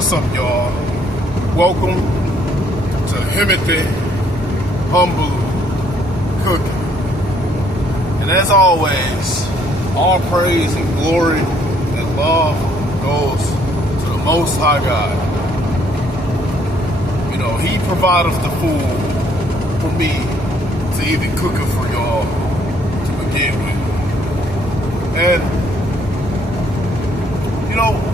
What's up, y'all? Welcome to Timothy Humble Cooking. And as always, all praise and glory and love goes to the Most High God. You know, He provided the food for me to even cook it for y'all to begin with. And, you know,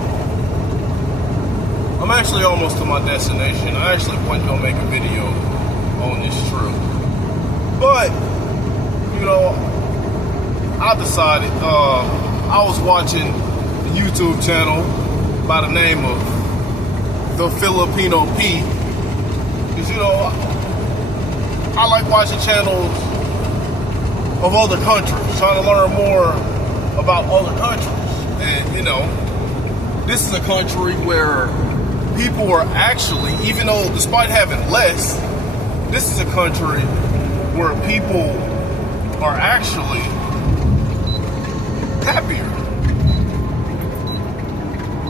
I'm actually almost to my destination. I actually wasn't going to make a video on this trip. But, you know, I decided, I was watching a YouTube channel by the name of the Filipina Pea. Because, you know, I like watching channels of other countries, trying to learn more about other countries. And, you know, this is a country where people are actually, even though despite having less, this is a country where people are actually happier.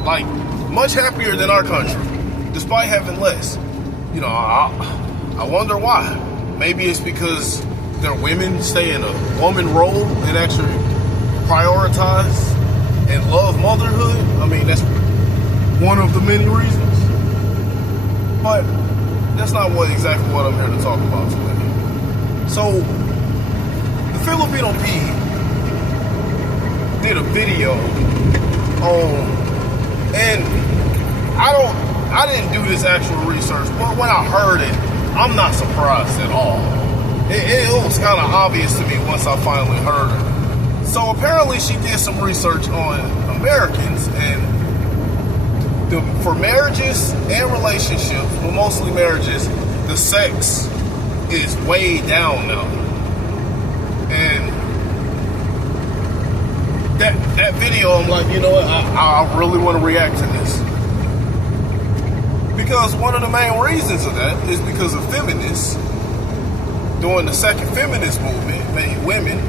Like, much happier than our country, despite having less. You know, I wonder why. Maybe it's because their women stay in a woman role and actually prioritize and love motherhood. I mean, that's one of the many reasons. But that's not exactly what I'm here to talk about today. So, the Filipina Pea did a video on, and I didn't do this actual research, but when I heard it, I'm not surprised at all. It was kind of obvious to me once I finally heard it. So apparently she did some research on Americans, and for marriages and relationships, but mostly marriages, the sex is way down now. And that video, I'm like, you know what, I really want to react to this. Because one of the main reasons of that is because of feminists during the second feminist movement made women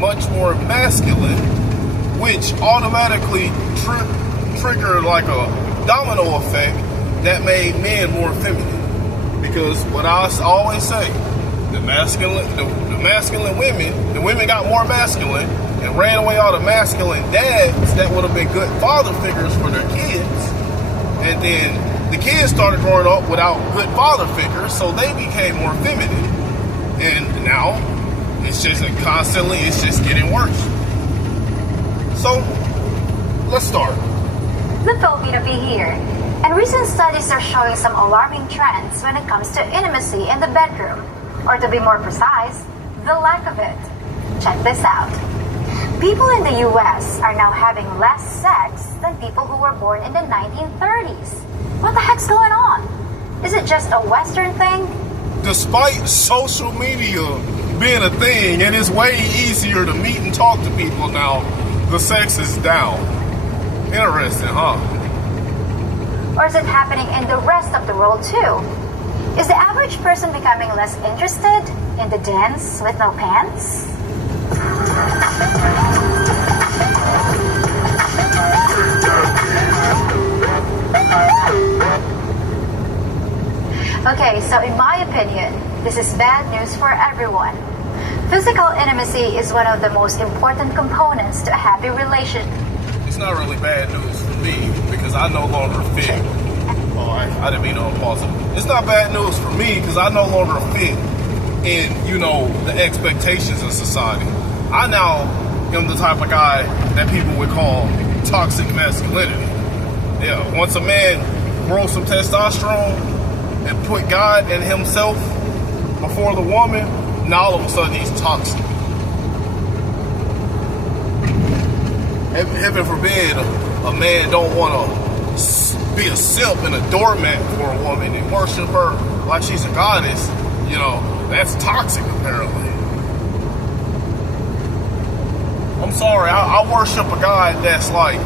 much more masculine, which automatically triggered like a domino effect that made men more feminine. Because what I always say, the masculine women, the women got more masculine and ran away all the masculine dads that would have been good father figures for their kids. And then the kids started growing up without good father figures, so they became more feminine. And now it's just getting worse. So let's start. The Filipina Pea here, and recent studies are showing some alarming trends when it comes to intimacy in the bedroom, or to be more precise, the lack of it. Check this out. People in the US are now having less sex than people who were born in the 1930s. What the heck's going on? Is it just a Western thing? Despite social media being a thing, and it's way easier to meet and talk to people now, the sex is down. Interesting, huh? Or is it happening in the rest of the world too? Is the average person becoming less interested in the dance with no pants? Okay, so in my opinion, this is bad news for everyone. Physical intimacy is one of the most important components to a happy relationship. It's not really bad news for me because I no longer fit. Oh, I didn't mean to pause it. It's not bad news for me because I no longer fit in, you know, the expectations of society. I now am the type of guy that people would call toxic masculinity. Yeah, once a man grows some testosterone and put God and himself before the woman, now all of a sudden he's toxic. Heaven forbid a man don't want to be a simp and a doormat for a woman and worship her like she's a goddess. You know, that's toxic apparently. I'm sorry, I worship a God that's like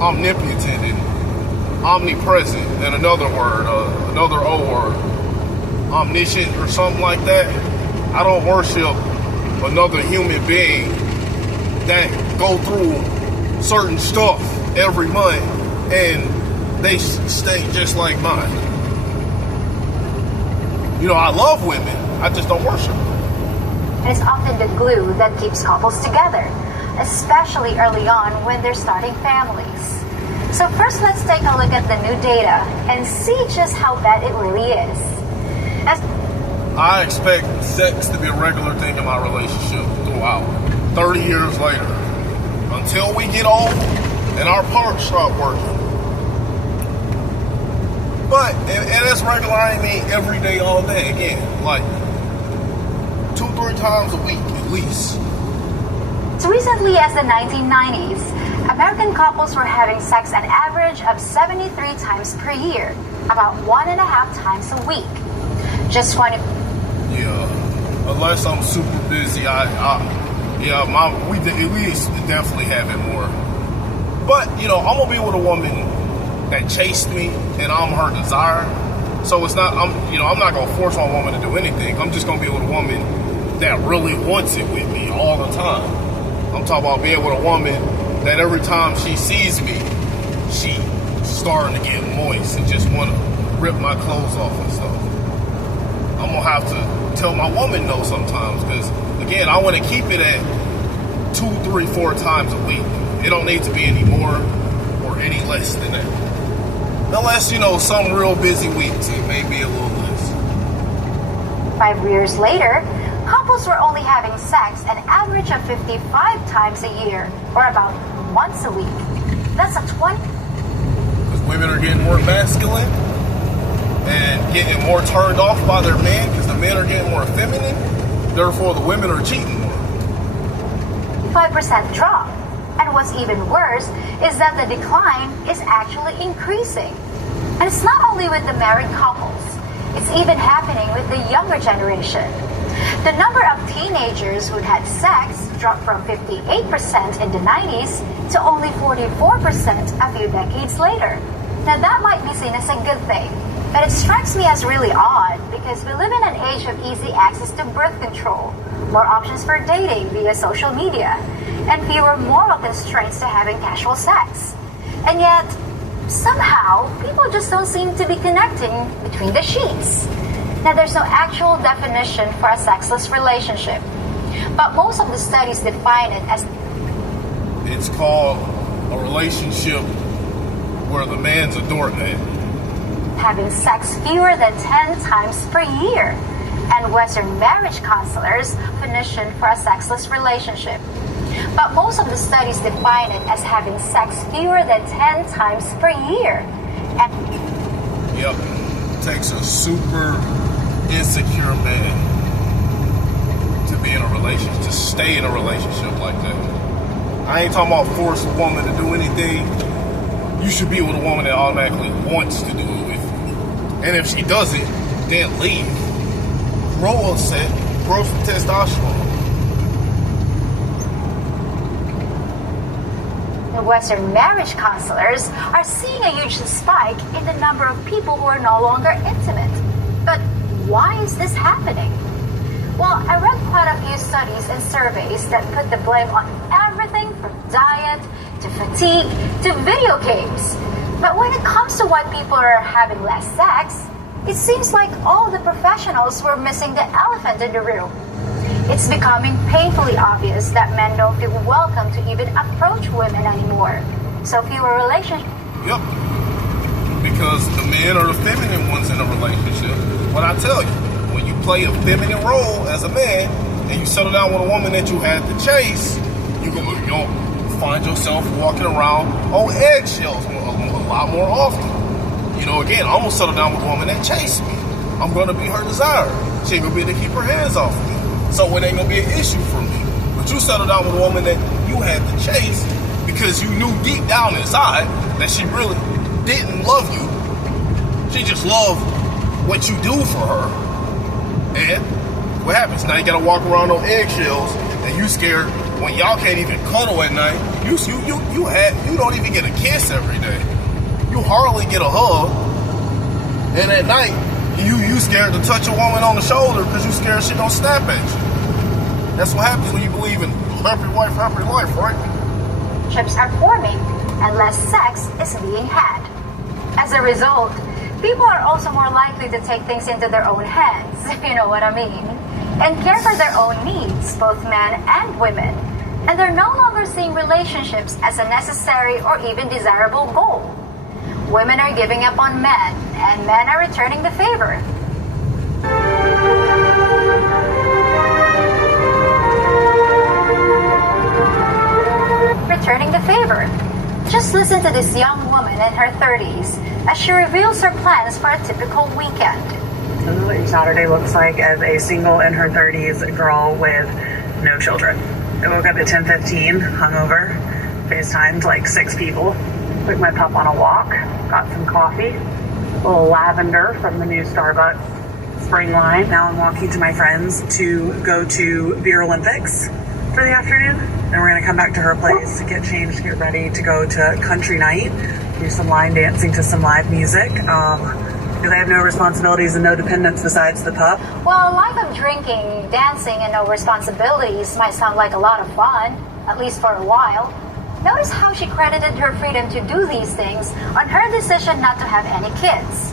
omnipotent and omnipresent, and another word, another O word, omniscient or something like that. I don't worship another human being that go through certain stuff every month and they stay just like mine. You know, I love women, I just don't worship them. And it's often the glue that keeps couples together, especially early on when they're starting families. So first, let's take a look at the new data and see just how bad it really is. I expect sex to be a regular thing in my relationship throughout 30 years later, until we get old and our parts start working. But, and that's regular, I mean every day, all day, again, like 2-3 times a week at least. As recently as the 1990s, American couples were having sex an average of 73 times per year, about 1.5 times a week. Just 20. Yeah, unless I'm super busy, we definitely have it more. But, you know, I'm gonna be with a woman that chased me and I'm her desire. So it's not, I'm not gonna force my woman to do anything. I'm just gonna be with a woman that really wants it with me all the time. I'm talking about being with a woman that every time she sees me, she starting to get moist and just want to rip my clothes off and stuff. I'm going to have to tell my woman no sometimes because, again, I want to keep it at 2, 3, 4 times a week. It don't need to be any more or any less than that. Unless, you know, some real busy weeks, it may be a little less. 5 years later, couples were only having sex an average of 55 times a year, or about once a week. That's a 20. Because women are getting more masculine and getting more turned off by their men because the men are getting more feminine. Therefore, the women are cheating more. 5% drop. And what's even worse is that the decline is actually increasing. And it's not only with the married couples, it's even happening with the younger generation. The number of teenagers who had sex dropped from 58% in the 90s to only 44% a few decades later. Now that might be seen as a good thing, but it strikes me as really odd because we live in an age of easy access to birth control, more options for dating via social media, and fewer moral constraints to having casual sex. And yet, somehow, people just don't seem to be connecting between the sheets. Now, there's no actual definition for a sexless relationship, but most of the studies define it as... It's called a relationship where the man's a doormat. Having sex fewer than 10 times per year, and Western marriage counselors definition for a sexless relationship. But most of the studies define it as having sex fewer than 10 times per year. And yep, it takes a super insecure man to be in a relationship, to stay in a relationship like that. I ain't talking about force a woman to do anything. You should be with a woman that automatically wants to do it with you. And if she doesn't, then leave. Grow some testosterone. The Western marriage counselors are seeing a huge spike in the number of people who are no longer intimate. But why is this happening? Well, I read quite a few studies and surveys that put the blame on everything from diet to fatigue to video games. But when it comes to why people are having less sex, it seems like all the professionals were missing the elephant in the room. It's becoming painfully obvious that men don't feel welcome to even approach women anymore. So fewer relationships. Yep. Because the men are the feminine ones in a relationship. What I tell you, when you play a feminine role as a man and you settle down with a woman that you had to chase, you're gonna find yourself walking around on eggshells a lot more often. You know, again, I'm gonna settle down with a woman that chased me. I'm gonna be her desire. She ain't gonna be able to keep her hands off me. So it ain't gonna be an issue for me. But you settle down with a woman that you had to chase because you knew deep down inside that she really didn't love you. She just loved what you do for her. And what happens? Now you gotta walk around on eggshells and you scared when y'all can't even cuddle at night. You don't even get a kiss every day. You hardly get a hug. And at night, you scared to touch a woman on the shoulder because you scared she gonna snap at you. That's what happens when you believe in happy wife, happy life, right? Chips are forming and less sex is being had. As a result, people are also more likely to take things into their own hands, if you know what I mean, and care for their own needs, both men and women. And they're no longer seeing relationships as a necessary or even desirable goal. Women are giving up on men, and men are returning the favor. Returning the favor. Just listen to this young woman in her 30s as she reveals her plans for a typical weekend. This is what your Saturday looks like as a single in her 30s girl with no children. I woke up at 10:15, hungover, FaceTimed like 6 people, took my pup on a walk, got some coffee, a little lavender from the new Starbucks spring line. Now I'm walking to my friends to go to Beer Olympics for the afternoon. Then we're gonna come back to her place, get changed, get ready to go to country night, do some line dancing to some live music. Because I have no responsibilities and no dependents besides the pup. Well, a life of drinking, dancing, and no responsibilities might sound like a lot of fun, at least for a while. Notice how she credited her freedom to do these things on her decision not to have any kids.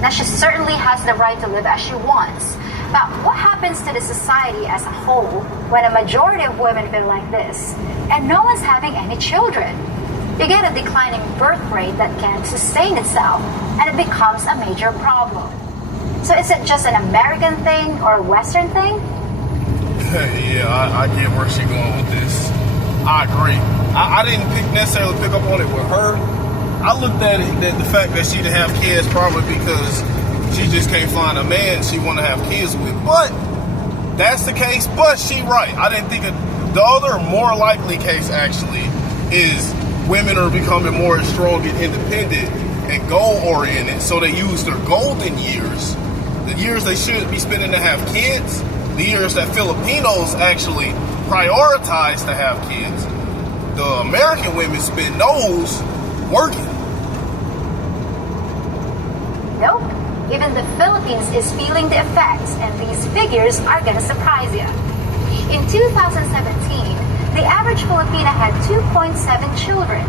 Now, she certainly has the right to live as she wants. But what happens to the society as a whole when a majority of women feel like this and no one's having any children? You get a declining birth rate that can't sustain itself, and it becomes a major problem. So is it just an American thing or a Western thing? Yeah, I get where she's going with this. I agree. I didn't necessarily pick up on it with her. I looked at it, the fact that she didn't have kids probably because she just can't find a man she want to have kids with. But that's the case, but she right. I didn't think of the other more likely case actually is women are becoming more strong and independent and goal-oriented, so they use their golden years, the years they should be spending to have kids, the years that Filipinos actually prioritize to have kids. The American women spend those working. Nope. Even the Philippines is feeling the effects, and these figures are going to surprise you. In 2017, the average Filipina had 2.7 children,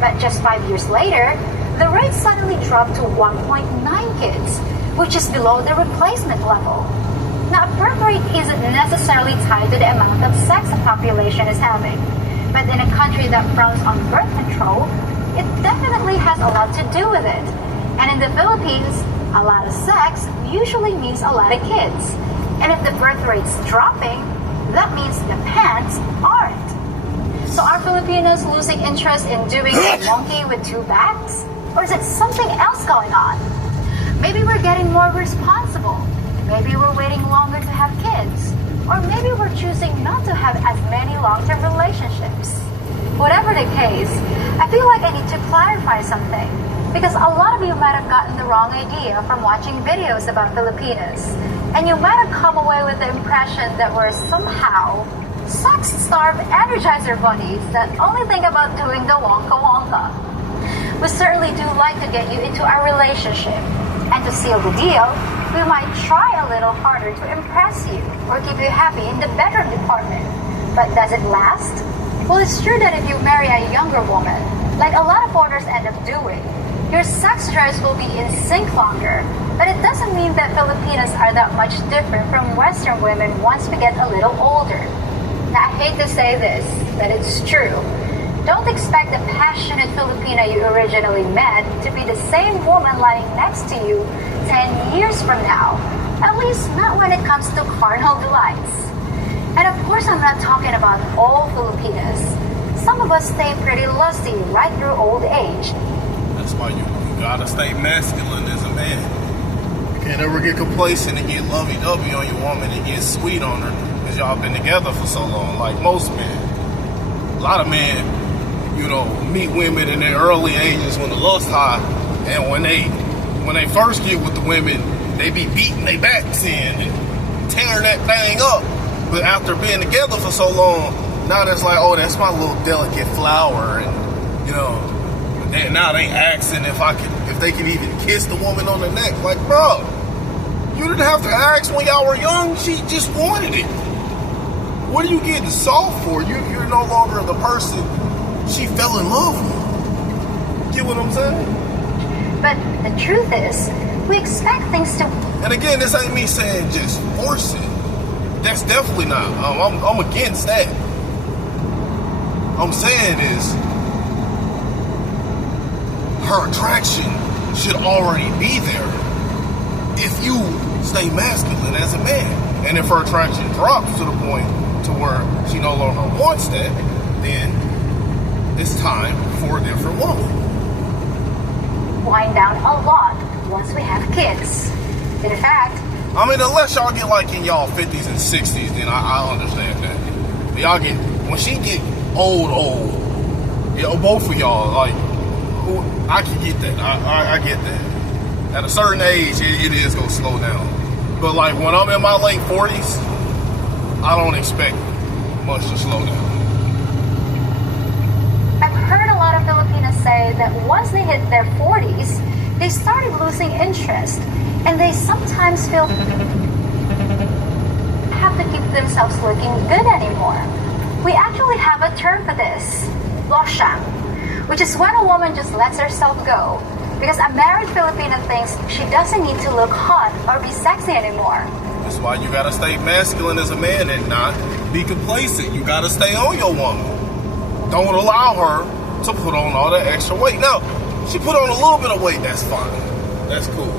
but just 5 years later, the rate suddenly dropped to 1.9 kids, which is below the replacement level. Now, a birth rate isn't necessarily tied to the amount of sex a population is having, but in a country that frowns on birth control, it definitely has a lot to do with it. And in the Philippines, a lot of sex usually means a lot of kids. And if the birth rate's dropping, that means the pants aren't. So are Filipinos losing interest in doing a monkey with 2 backs? Or is it something else going on? Maybe we're getting more responsible. Maybe we're waiting longer to have kids. Or maybe we're choosing not to have as many long-term relationships. Whatever the case, I feel like I need to clarify something. Because a lot of you might have gotten the wrong idea from watching videos about Filipinas. And you might have come away with the impression that we're somehow sex-starved energizer bunnies that only think about doing the wonka-wonka. We certainly do like to get you into our relationship. And to seal the deal, we might try a little harder to impress you or keep you happy in the bedroom department. But does it last? Well, it's true that if you marry a younger woman, like a lot of foreigners end up doing, your sex drives will be in sync longer, but it doesn't mean that Filipinas are that much different from Western women once we get a little older. Now, I hate to say this, but it's true. Don't expect the passionate Filipina you originally met to be the same woman lying next to you 10 years from now, at least not when it comes to carnal delights. And of course, I'm not talking about all Filipinas. Some of us stay pretty lusty right through old age. That's why you gotta stay masculine as a man. You can't ever get complacent and get lovey-dovey on your woman and get sweet on her because y'all been together for so long, like most men. A lot of men, meet women in their early ages when the lust high, and when they first get with the women, they be beating their backs in and tearing that thing up. But after being together for so long, now that's like, oh, that's my little delicate flower, and now they asking if they can even kiss the woman on the neck. Like, bro, you didn't have to ask when y'all were young. She just wanted it. What are you getting soft for? You're no longer the person she fell in love with. Get what I'm saying? But But the truth is, we expect things to... And again, this ain't me saying just force it. That's definitely not. I'm against that. I'm saying is, her attraction should already be there if you stay masculine as a man. And if her attraction drops to the point to where she no longer wants that, then it's time for a different woman. Wind down a lot once we have kids. In fact, I mean, unless y'all get like in y'all 50s and 60s, then I understand that. But y'all get, when she get old, you know, both of y'all, like, I can get that. I get that. At a certain age, it is going to slow down. But like when I'm in my late 40s, I don't expect much to slow down. I've heard a lot of Filipinos say that once they hit their 40s, they started losing interest, and they sometimes feel have to keep themselves looking good anymore. We actually have a term for this, losyang, which is when a woman just lets herself go because a married Filipina thinks she doesn't need to look hot or be sexy anymore. That's why you gotta stay masculine as a man and not be complacent. You gotta stay on your woman. Don't allow her to put on all that extra weight. Now, she put on a little bit of weight, that's fine. That's cool.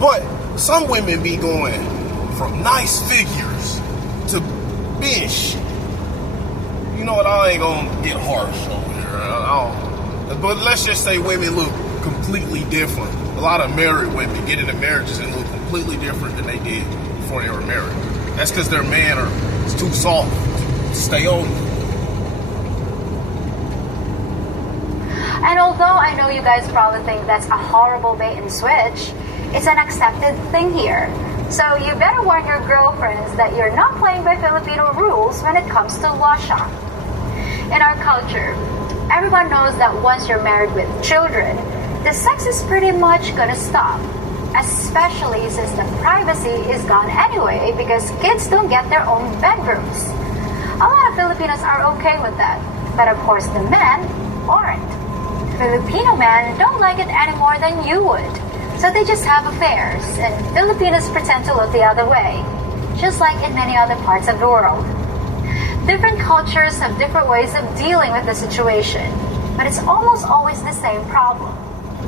But some women be going from nice figures to being shit. You know what, I ain't gonna get harsh over here. But let's just say women look completely different. A lot of married women get into marriages and look completely different than they did before they were married. That's because their man is too soft to stay on you. And although I know you guys probably think that's a horrible bait and switch, it's an accepted thing here. So you better warn your girlfriends that you're not playing by Filipino rules when it comes to losyang. In our culture, everyone knows that once you're married with children, the sex is pretty much gonna stop. Especially since the privacy is gone anyway because kids don't get their own bedrooms. A lot of Filipinos are okay with that, but of course the men aren't. Filipino men don't like it any more than you would, so they just have affairs, and Filipinos pretend to look the other way, just like in many other parts of the world. Different cultures have different ways of dealing with the situation, but it's almost always the same problem.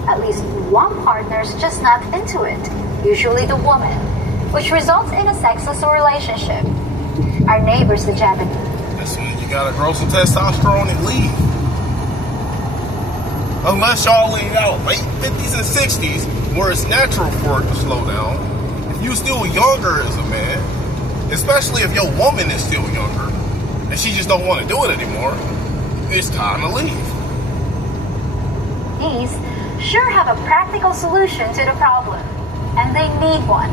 At least one partner's just not into it, usually the woman, which results in a sexless relationship. Our neighbors, the Japanese. That's when you gotta grow some testosterone and leave. Unless y'all leave out late 50s and 60s, where it's natural for it to slow down. If you're still younger as a man, especially if your woman is still younger, and she just don't want to do it anymore, it's time to leave. These sure have a practical solution to the problem, and they need one,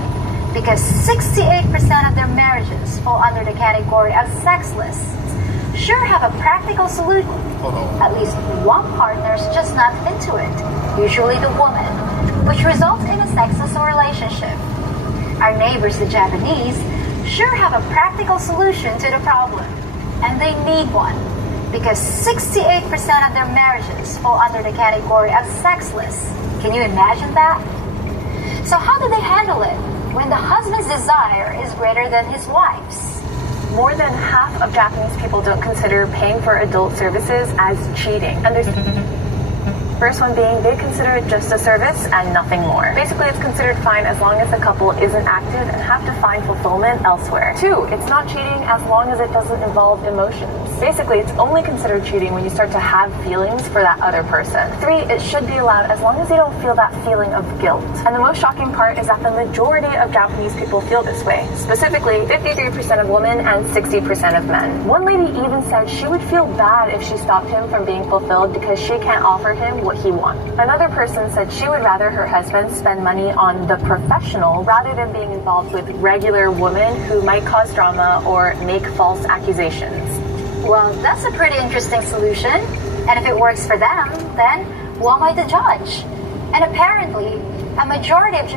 because 68% of their marriages fall under the category of sexless. Sure have a practical solution. At least one partner's just not into it, usually the woman, which results in a sexless relationship. Our neighbors, the Japanese, sure have a practical solution to the problem, and they need one, because 68% of their marriages fall under the category of sexless. Can you imagine that? So how do they handle it when the husband's desire is greater than his wife's? More than half of Japanese people don't consider paying for adult services as cheating. And there's first one being they consider it just a service and nothing more. Basically, it's considered fine as long as the couple isn't active and have to find fulfillment elsewhere. 2, it's not cheating as long as it doesn't involve emotions. Basically, it's only considered cheating when you start to have feelings for that other person. 3, it should be allowed as long as you don't feel that feeling of guilt. And the most shocking part is that the majority of Japanese people feel this way. Specifically, 53% of women and 60% of men. One lady even said she would feel bad if she stopped him from being fulfilled because she can't offer him what he wants. Another person said she would rather her husband spend money on the professional rather than being involved with regular women who might cause drama or make false accusations. Well, that's a pretty interesting solution. And if it works for them, then who am I to judge? And apparently, a majority of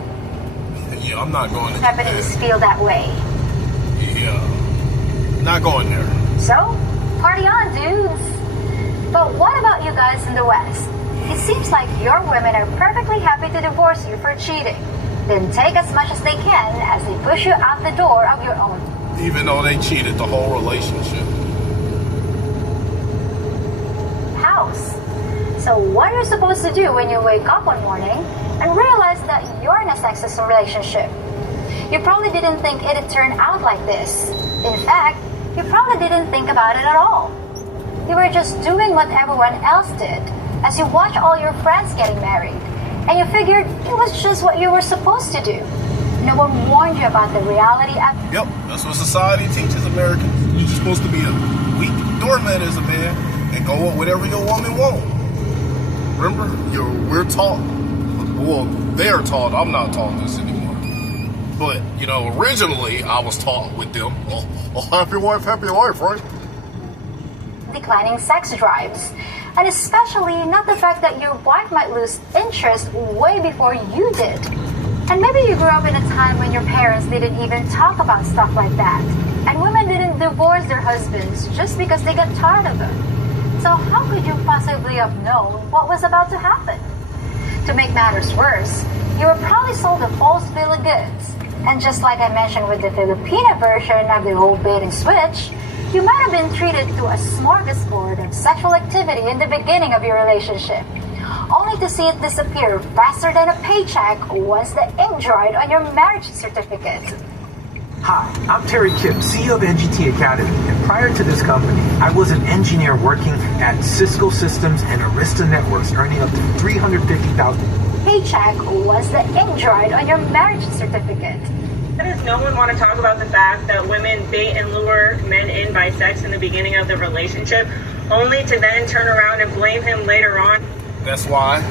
Yeah, I'm not going to Japanese feel that way. Yeah, not going there. So, party on, dudes. But what about you guys in the West? It seems like your women are perfectly happy to divorce you for cheating, then take as much as they can as they push you out the door of your own. Even though they cheated the whole relationship. House. So what are you supposed to do when you wake up one morning and realize that you're in a sexless relationship? You probably didn't think it'd turn out like this. In fact, you probably didn't think about it at all. You were just doing what everyone else did as you watch all your friends getting married, and you figured it was just what you were supposed to do. No one warned you about the reality of... Yep, that's what society teaches Americans. You're just supposed to be a weak doormat as a man and go with whatever your woman wants. Remember, we're taught, well, they're taught, I'm not taught this anymore. But, originally I was taught with them, happy wife, right? declining sex drives. And especially not the fact that your wife might lose interest way before you did. And maybe you grew up in a time when your parents didn't even talk about stuff like that. And women didn't divorce their husbands just because they got tired of them. So how could you possibly have known what was about to happen? To make matters worse, you were probably sold a false bill of goods. And just like I mentioned with the Filipina version of the whole bait and switch, you might have been treated to a smorgasbord of sexual activity in the beginning of your relationship, only to see it disappear faster than a paycheck once the ink dried on your marriage certificate. Hi, I'm Terry Kim, CEO of NGT Academy, and prior to this company, I was an engineer working at Cisco Systems and Arista Networks, earning up to $350,000. Paycheck once the ink dried on your marriage certificate. Why does no one want to talk about the fact that women bait and lure men in by sex in the beginning of the relationship, only to then turn around and blame him later on? That's why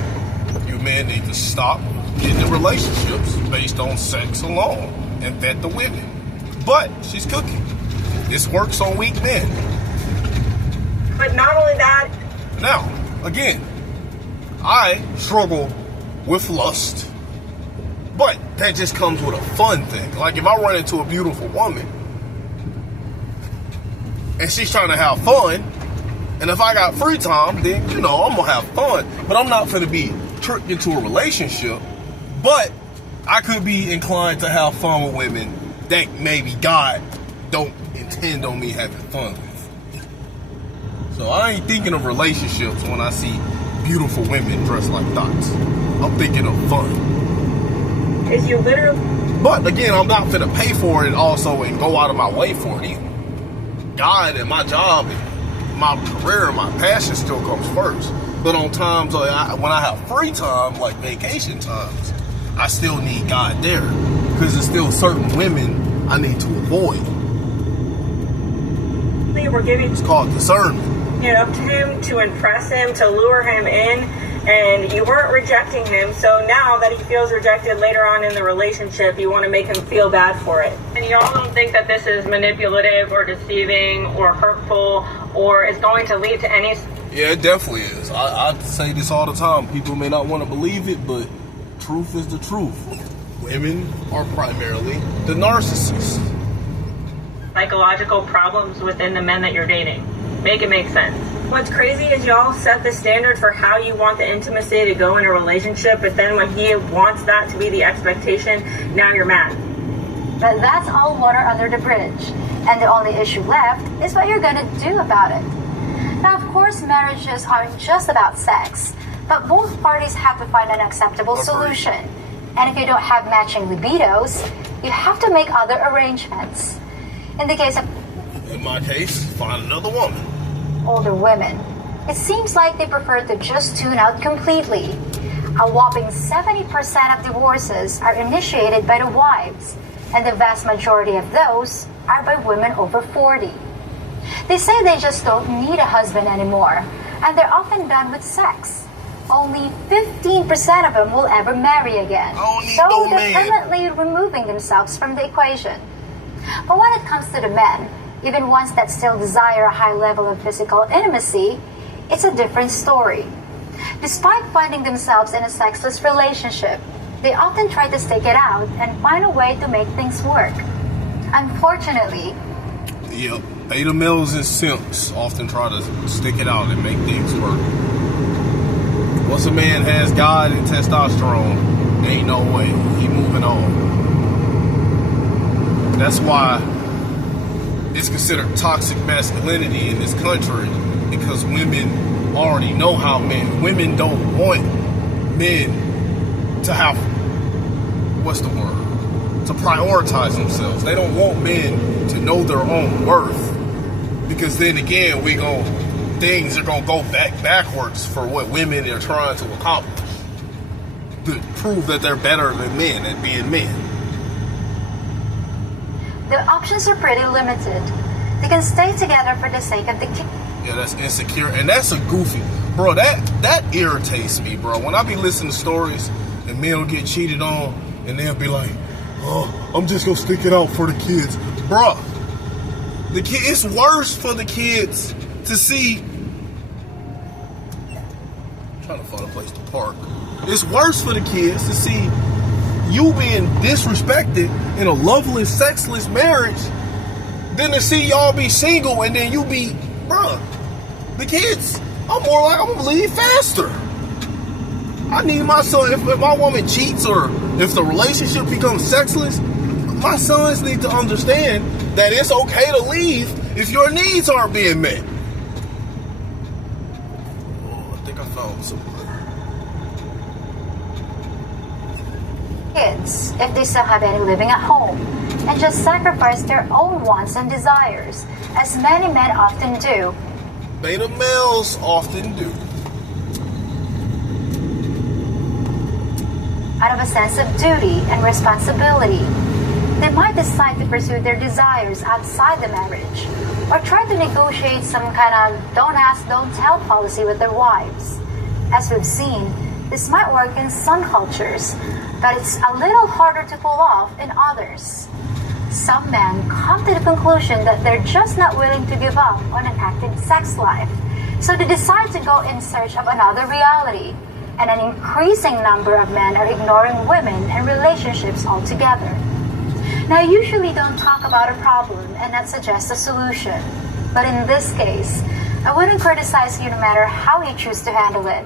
you men need to stop getting in relationships based on sex alone and vet the women. But she's cooking. This works on weak men. But not only that. Now, again, I struggle with lust. But that just comes with a fun thing. Like if I run into a beautiful woman and she's trying to have fun, and if I got free time, then, I'm going to have fun. But I'm not going to be tricked into a relationship. But I could be inclined to have fun with women that maybe God don't intend on me having fun with. So I ain't thinking of relationships when I see beautiful women dressed like dots. I'm thinking of fun. Is you literally... But again, I'm not finna pay for it also and go out of my way for it either. God and my job and my career and my passion still comes first. But on times when I have free time, like vacation times, I still need God there. Because there's still certain women I need to avoid. We're giving... It's called discernment. Up to him to impress him, to lure him in. And you weren't rejecting him, so now that he feels rejected later on in the relationship, you want to make him feel bad for it. And y'all don't think that this is manipulative or deceiving or hurtful or is going to lead to any... Yeah, it definitely is. I say this all the time. People may not want to believe it, but truth is the truth. Women are primarily the narcissists. Psychological problems within the men that you're dating. Make it make sense. What's crazy is y'all set the standard for how you want the intimacy to go in a relationship, but then when he wants that to be the expectation, now you're mad. But that's all water under the bridge. And the only issue left is what you're going to do about it. Now, of course, marriages aren't just about sex, but both parties have to find an acceptable solution. And if you don't have matching libidos, you have to make other arrangements. In the case of... In my case, find another woman. Older women, it seems like they prefer to just tune out completely. A whopping 70% of divorces are initiated by the wives, and the vast majority of those are by women over 40. They say they just don't need a husband anymore, and they're often done with sex. Only 15% of them will ever marry again. So they're permanently removing themselves from the equation. But when it comes to the men, even ones that still desire a high level of physical intimacy, it's a different story. Despite finding themselves in a sexless relationship, they often try to stick it out and find a way to make things work. Unfortunately... Yep, beta males and simps often try to stick it out and make things work. Once a man has God and testosterone, ain't no way. He moving on. That's why it's considered toxic masculinity in this country, because women already know how women don't want men to have, what's the word? To prioritize themselves. They don't want men to know their own worth, because then again, things are gonna go backwards for what women are trying to accomplish, to prove that they're better than men at being men. The options are pretty limited. They can stay together for the sake of the kid. Yeah, that's insecure, and that's a goofy, bro. That irritates me, bro. When I be listening to stories and men will get cheated on, and they'll be like, "Oh, I'm just gonna stick it out for the kids," bro. It's worse for the kids to see. I'm trying to find a place to park. It's worse for the kids to see you being disrespected in a loveless, sexless marriage than to see y'all be single and then you be, bruh, the kids, I'm gonna leave faster. I need my son, if my woman cheats or if the relationship becomes sexless, my sons need to understand that it's okay to leave if your needs aren't being met. Oh, I think I found something. Kids, if they still have any living at home, and just sacrifice their own wants and desires, as many men often do. Beta males often do. Out of a sense of duty and responsibility, they might decide to pursue their desires outside the marriage, or try to negotiate some kind of don't ask, don't tell policy with their wives. As we've seen, this might work in some cultures, but it's a little harder to pull off in others. Some men come to the conclusion that they're just not willing to give up on an active sex life, so they decide to go in search of another reality, and an increasing number of men are ignoring women and relationships altogether. Now, I usually don't talk about a problem and not suggest a solution, but in this case, I wouldn't criticize you no matter how you choose to handle it.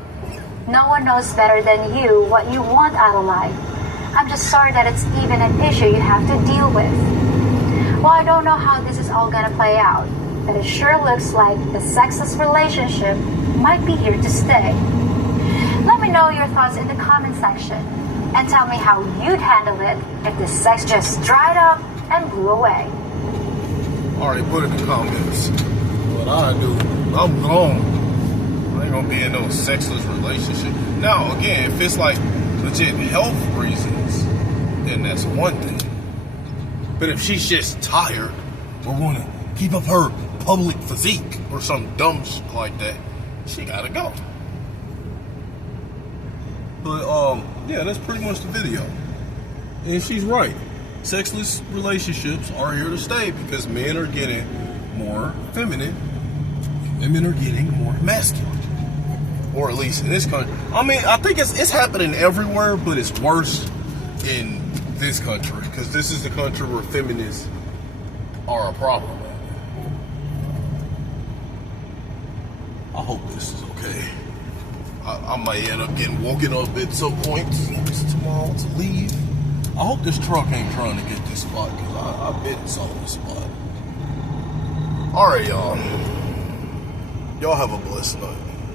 No one knows better than you what you want out of life. I'm just sorry that it's even an issue you have to deal with. Well, I don't know how this is all gonna play out, but it sure looks like the sexless relationship might be here to stay. Let me know your thoughts in the comment section, and tell me how you'd handle it if the sex just dried up and blew away. Alright, put in the comments what I do. I'm gone. I ain't gonna be in no sexless relationship. Now, again, if it's like legit health reasons, then that's one thing. But if she's just tired or wanna keep up her public physique or some dumb shit like that, she gotta go. But yeah, that's pretty much the video. And she's right. Sexless relationships are here to stay because men are getting more feminine, women are getting more masculine. Or at least in this country. I mean, I think it's happening everywhere, but it's worse in this country because this is the country where feminists are a problem. I hope this is okay. I might end up getting woken up at some point tomorrow to leave. I hope this truck ain't trying to get this spot because I've been saw this spot. Alright, y'all. Y'all have a blessed night.